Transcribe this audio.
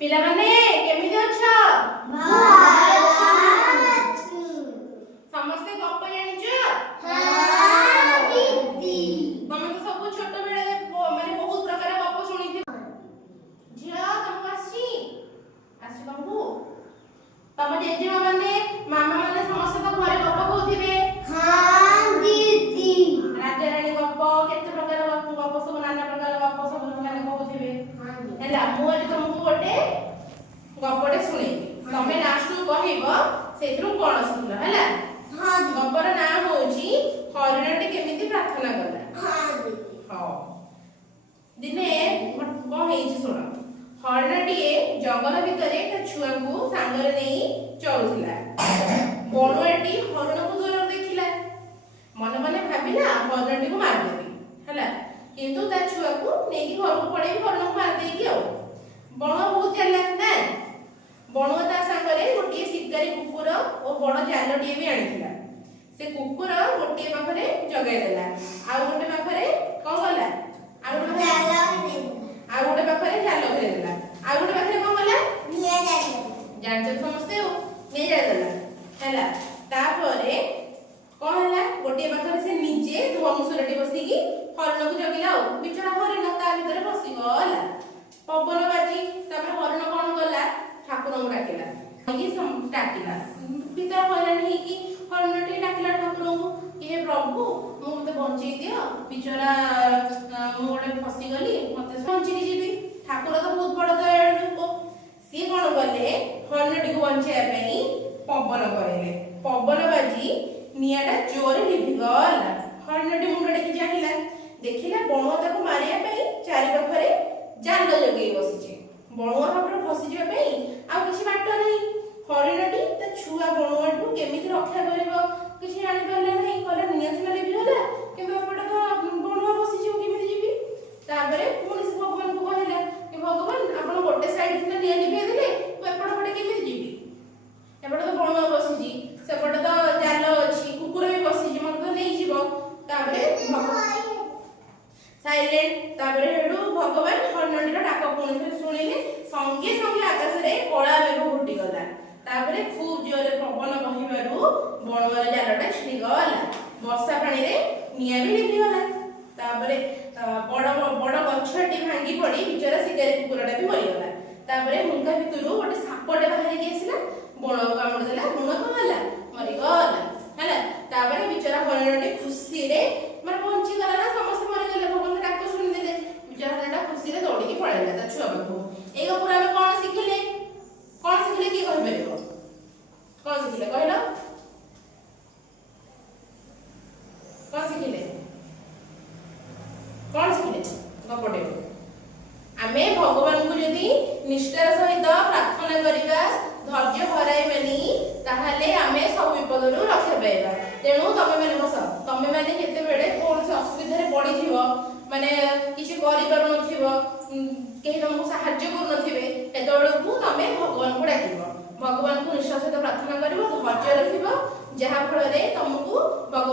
ପିଲାମାନେ କେମିତି ଅଛ? ସମସ୍ତେ ଗପ ଜାଣିଛ? ତମେ ତ ସବୁ ଛୋଟ ବେଳେ ମାନେ ବହୁତ ପ୍ରକାର ଗପ ଶୁଣିଥିବ। ଝିଅ ତମକୁ ଆସିଛି ତମକୁ? ତମ ଜେଜେମା ମାନେ ମାମା ମାନେ ସମସ୍ତେ ତ ଘରେ ଗପ କହୁଥିବେ। ରାଜାରାଣୀ ଗପ, କେତେ ପ୍ରକାର ଗପ ସବୁ, ନାନା ପ୍ରକାର ଗପ ସବୁ ମାନେ କହୁଥିବେ। ହେଲା, ମୁଁ ଆଜି ତମକୁ ଗୋଟେ ଗପଟେ ଶୁଣେଇବି। ତମେ ଲାଷ୍ଟକୁ କହିବ ସେଥିରୁ କଣ ଶିଖିଲ। ହେଲା, ଗପର ନାଁ ହଉଛି ହରିଣଟି କେମିତି ପ୍ରାର୍ଥନା କଲା। ହଉ, ଦିନେ କଣ ହେଇଛି ଶୁଣ। ହରିଣଟିଏ ଜଙ୍ଗଲ ଭିତରେ ତା ଛୁଆଙ୍କୁ ସାଙ୍ଗରେ ନେଇ ଚଳୁଥିଲା। ବଣୁଆଟି ହରିଣକୁ ଦୂରରୁ ଦେଖିଲା। ମନେ ମନେ ଭାବିଲା ହରିଣଟିକୁ ମାରିଦେବି। ହେଲା, କିନ୍ତୁ ତା ଛୁଆକୁ ନେଇକି ଘରକୁ ପଳେଇବି, ହରିଣକୁ ମାରିଦେଇକି। ଆଉ ବଣୁଆ ବହୁତ ଚାଲାକ ନା। ବଣୁଆ ତା ସାଙ୍ଗରେ ଗୋଟିଏ ଶିକାରୀ କୁକୁର ଓ ବଡ଼ ଜାଲଟିଏ ବି ଆଣିଥିଲା। ସେ କୁକୁର ଗୋଟିଏ ପାଖରେ ଜଗାଇଦେଲା, ଆଉ ଗୋଟେ ପାଖରେ କଣ କଲା, ଆଉ ଗୋଟେ ପାଖରେ ଜାଲ ଘେରେଇଦେଲା, ଆଉ ଗୋଟେ ପାଖରେ କଣ କଲା, ଜାଣିଛ ସମସ୍ତେ, ଆଉ ନିଆଁ ଜାଳିଦେଲା। ହେଲା, ତାପରେ କଣ ହେଲା, ଗୋଟିଏ ପାଖରେ ସେ ନିଜେ ଧନୁଶୂଳଟି ବସିକି ହରିଣକୁ ଜଗିଲା। ଆଉ ବିଚରା ହରିଣ ତା ଭିତରେ ପଶିଗଲା। ପବନ ବାଜି ତାପରେ ହରିଣ କଣ କଲା, ଠାକୁରଙ୍କୁ ଡାକିଲା। ଭିତରେ ହଇରାଣ ହେଇକି ହରିଣଟି ଡାକିଲା ଠାକୁରଙ୍କୁ, ହେ ପ୍ରଭୁ ମତେ ବଞ୍ଚେଇ ଦିଅ, ବିଚରା ମୁଁ ଗୋଟେ ଫସିଗଲି, ମତେ ବଞ୍ଚିକି ଯିବି। ଠାକୁର ତ ବହୁତ ବଡ଼ ଦୟାଳୁ ଲୋକ। ସିଏ କଣ କଲେ, ହରିଣଟିକୁ ବଞ୍ଚେଇବା ପାଇଁ ପବନ କରାଇଲେ। ପବନ ବାଜି ନିଆଁଟା ଜୋରେ ଲିଭିଗଲା। ହରିଣଟି ମୁଣ୍ଡ ଟେକି ଚାହିଁଲା, ଦେଖିଲା ବଣୁଆ ତାକୁ ମାରିବା ପାଇଁ ଚାରି ପାଖରେ ଜାଲ ଜଗେଇ ବସିଛି। ବଣୁଆ ଭାବରେ ଫସିଯିବା ପାଇଁ ଆଉ କିଛି ବାଟ ନାହିଁ। ହରିଣଟି ତା ଛୁଆ ବଣୁଆଠୁ କେମିତି ରକ୍ଷା କରିବ କିଛି ଜାଣିପାରିଲା ନାହିଁ। କହିଲା ନିଆଁ ସିନା ଲିଭିଗଲା, କିନ୍ତୁ ଏପଟେ ତ ବଣୁଆ ବସିଛି, ମୁଁ କେମିତି ଯିବି? ତାପରେ ପୁଣି ସେ ଭଗବାନଙ୍କୁ କହିଲା କି ଭଗବାନ, ଆପଣ ଗୋଟେ ସାଇଡ ସିନା ନିଆଁ ଲିଭେଇ ଦେଲେ, ମୁଁ ଏପଟ ପଟେ କେମିତି ଯିବି? ଏପଟେ ତ ବଣୁଆ ବସିଛି, ସେପଟେ ତ ଜାଲ ଅଛି, କୁକୁର ବି ବସିଛି, ମତେ ତ ନେଇଯିବ। ତାପରେ ସାଇଲେଣ୍ଟ। ତାପରେ ହେଠୁ ଭଗବାନ ହରିଣଟିର ଡାକ ପୁଣି ଥରେ ଶୁଣିଲେ। ସଙ୍ଗେ ସଙ୍ଗେ ଆକାଶରେ କଳା ମେଘ ଫୁଟିଗଲା। ତାପରେ ଖୁବ ଜୋରରେ ପବନ ବହିବାରୁ ବଣୁଆର ଜାଲଟା ଛିଡ଼ିଗଲା। ବର୍ଷା ପାଣିରେ ନିଆଁ ବି ଲିଭିଗଲା। ତାପରେ ବଡ଼ ଗଛଟି ଭାଙ୍ଗି ପଡ଼ି ବିଚରା ଶିକାରୀ କୁକୁରଟା ବି ମରିଗଲା। ତାପରେ ହୁଙ୍କା ଭିତରୁ ଗୋଟେ ସାପଟେ ବାହାରିକି ଆସିଲା, ବଣକୁ କାମୁଡ଼ି ଦେଲା। ବଣ କଣ ହେଲା, ମରିଗଲା। ହେଲା, ତାପରେ ବିଚରା ହରିଣଟି ଖୁସିରେ ମାନେ ବଞ୍ଚିଗଲା ନା, ସମସ୍ତେ ମରିଗଲେ, ଭଗବାନ ଡାକ ଶୁଣିଦେଲେ। ବିଚରା ହରିଣଟା ଖୁସିରେ ଦୌଡ଼ିକି ପଳେଇଲା ତା ଛୁଆ ପାଖକୁ। ଏଇ ଗପରୁ ଆମେ କଣ ଶିଖିଲେ? କଣ ଶିଖିଲେ କିଏ କହିପାରିବ? କଣ ଶିଖିଲେ କହିଲ? କଣ ଶିଖିଲେ? କଣ ଶିଖିଲେ ଗପଟେ? ଆମେ ଭଗବାନଙ୍କୁ ଯଦି ନିଷ୍ଠାର ସହିତ ପ୍ରାର୍ଥନା କରିବା, ଧୈର୍ଯ୍ୟ ହରାଇବାନି, ତାହେଲେ ଆମେ ସବୁ ବିପଦରୁ ରକ୍ଷା ପାଇବା। ତେଣୁ ତମେମାନେ ବସ, ତମେମାନେ ଯେତେବେଳେ କୌଣସି ଅସୁବିଧାରେ ପଡ଼ିଥିବ, ମାନେ କିଛି କରିପାରୁନଥିବ, କେହି ତମକୁ ସାହାଯ୍ୟ କରୁନଥିବେ, ସେତେବେଳକୁ ତମେ ଭଗବାନଙ୍କୁ ଡାକିବ। ଭଗବାନଙ୍କୁ ନିଷ୍ଠାର ସହିତ ପ୍ରାର୍ଥନା କରିବ, ଧୈର୍ଯ୍ୟ ରଖିବ, ଯାହା ଫଳରେ ତମକୁ